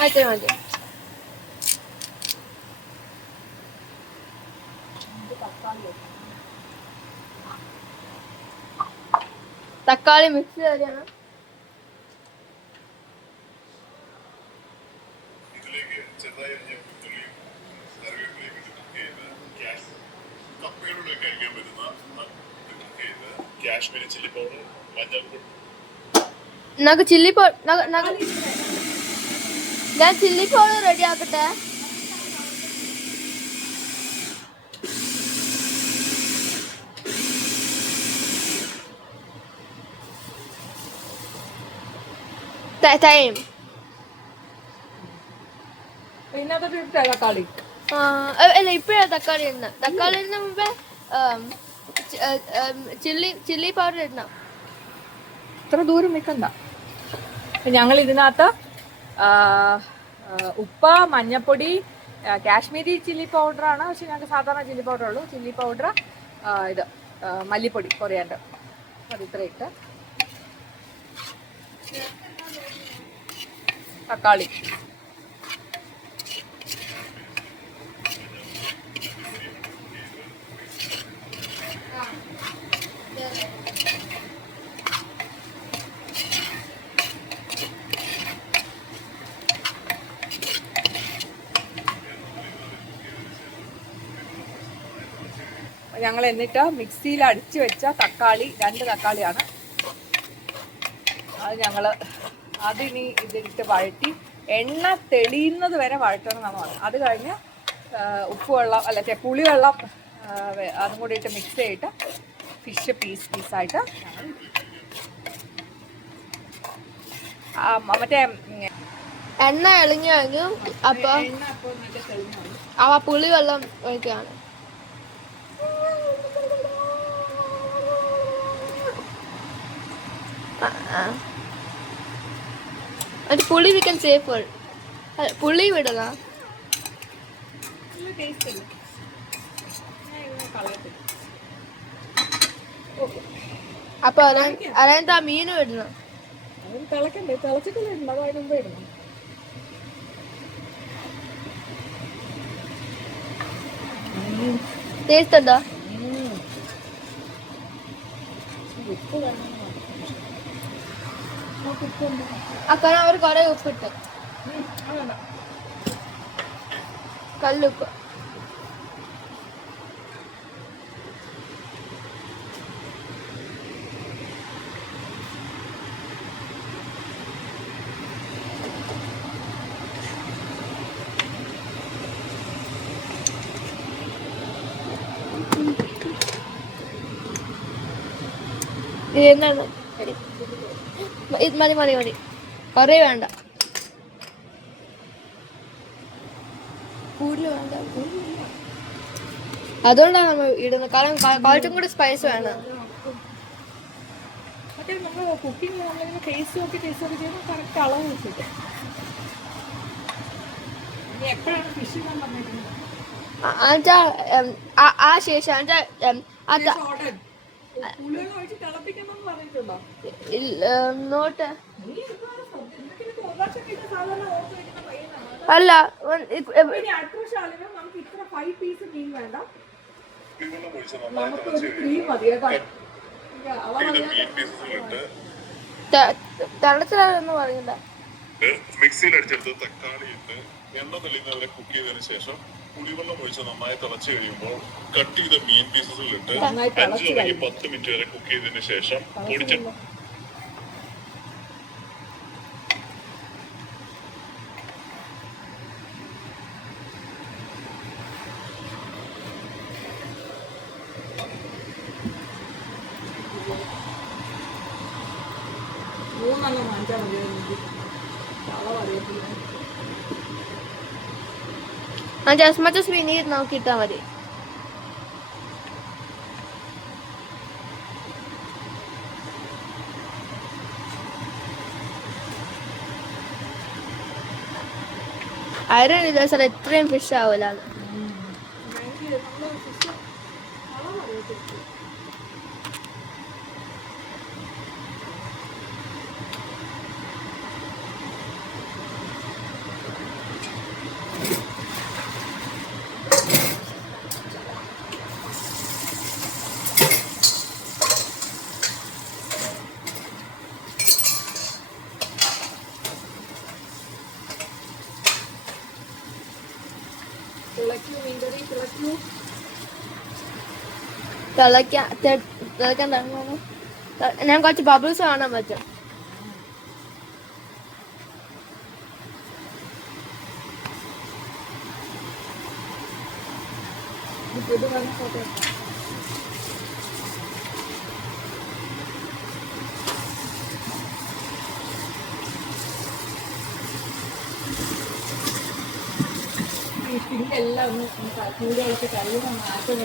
ആയിട്ട് മതി. തക്കാളി മിക്സ് ചെയ്യാണ്. ചില്ലി ഞാൻ ചില്ലി പൗഡർ റെഡി ആക്കട്ടെ. ടൈം തക്കാളി അല്ല ഇപ്പഴാ തക്കാളി ഇടണം. തക്കാളി ഇടുന്ന മുമ്പേ ചില്ലി പൗഡർ ഇടണം. ഇത്ര ദൂരം നിൽക്കണ്ട. ഞങ്ങൾ ഇതിനകത്ത് ഉപ്പ്, മഞ്ഞപ്പൊടി, കാശ്മീരി ചില്ലി പൗഡറാണ്. പക്ഷെ ഞങ്ങൾക്ക് സാധാരണ ചില്ലി പൗഡർ ഉള്ളൂ. ചില്ലി പൗഡർ, ഇത് മല്ലിപ്പൊടി, കൊറിയാണ്ടർ, അത് ഇത്ര ഇട്ട് തക്കാളി ഞങ്ങൾ എന്നിട്ട് മിക്സിയിൽ അടിച്ചു വെച്ച തക്കാളി, 2 തക്കാളിയാണ് അത് ഞങ്ങൾ അതിനി ഇതിട്ട് വഴറ്റി എണ്ണ തെളിയുന്നത് വരെ വഴറ്റണം എന്നാണ്. അത് കഴിഞ്ഞ് ഉപ്പുവെള്ളം അല്ല പുളിവെള്ളം അതും കൂടി ഇട്ട് മിക്സ് ചെയ്തിട്ട് ഫിഷ് പീസായിട്ട് മറ്റേ എണ്ണ എളിഞ്ഞു കഴിഞ്ഞു. അപ്പൊ പുളിവെള്ളം ഒഴിക്കുകയാണ്. അത് പുളി വിക്കാൻ സേഫ്. പുളി വിടണം. അപ്പൊ അതെന്താ മീൻ വിടണം. തിളക്കണ്ടേ? തിളച്ചിട്ടല്ലേ ഇടണം. അത് അതിന് മുമ്പേ ഇടണം. ടേസ്റ്റ് ഉണ്ടോ? കാരണം അവർ കൊറേ ഉപ്പിട്ട് കല്ലുപ്പ്. എന്താണ് മതി മതി മതി, കുറേ വേണ്ട, കൂടുതൽ വേണ്ട. അതുകൊണ്ടാണ് നമ്മൾ ഇടുന്നത്. കാരണം കുറച്ചും കൂടി സ്പൈസ് വേണം. ആ ശേഷം നോട്ട് അല്ല തിളച്ചില്ലെന്ന് പറയുന്നില്ല. മിക്സിയിൽ അടിച്ചെടുത്ത് തക്കാളി ഇട്ട് എണ്ണ തെളിയുന്നവരെ കുക്ക് ചെയ്തതിനു ശേഷം പുളിവെള്ളം ഒഴിച്ച് നന്നായി തിളച്ചു കഴിയുമ്പോൾ കട്ട് ചെയ്ത മീൻ പീസസിൽ ഇട്ട് 5 അല്ലെങ്കിൽ 10 മിനിറ്റ് വരെ കുക്ക് ചെയ്തതിനു ശേഷം പൊടിച്ച as much as we need നോക്കിയിട്ടാ മതി. ഐറൺ ഇല്ല സാർ, എത്രയും ഫിഷ് ആവില്ല. തിളക്കൂ മീൻകറി തിളക്കൂ. തിളക്കാൻ തുടങ്ങുന്നു. ഞാൻ കുറച്ച് ബബിൾസ് കാണാൻ പറ്റും. ഇത് പറഞ്ഞ ഫോട്ടോ ഈ പിന്നെല്ലാം ഒന്ന് ചൂടുകളൊക്കെ കഴിയുന്ന മാറ്റം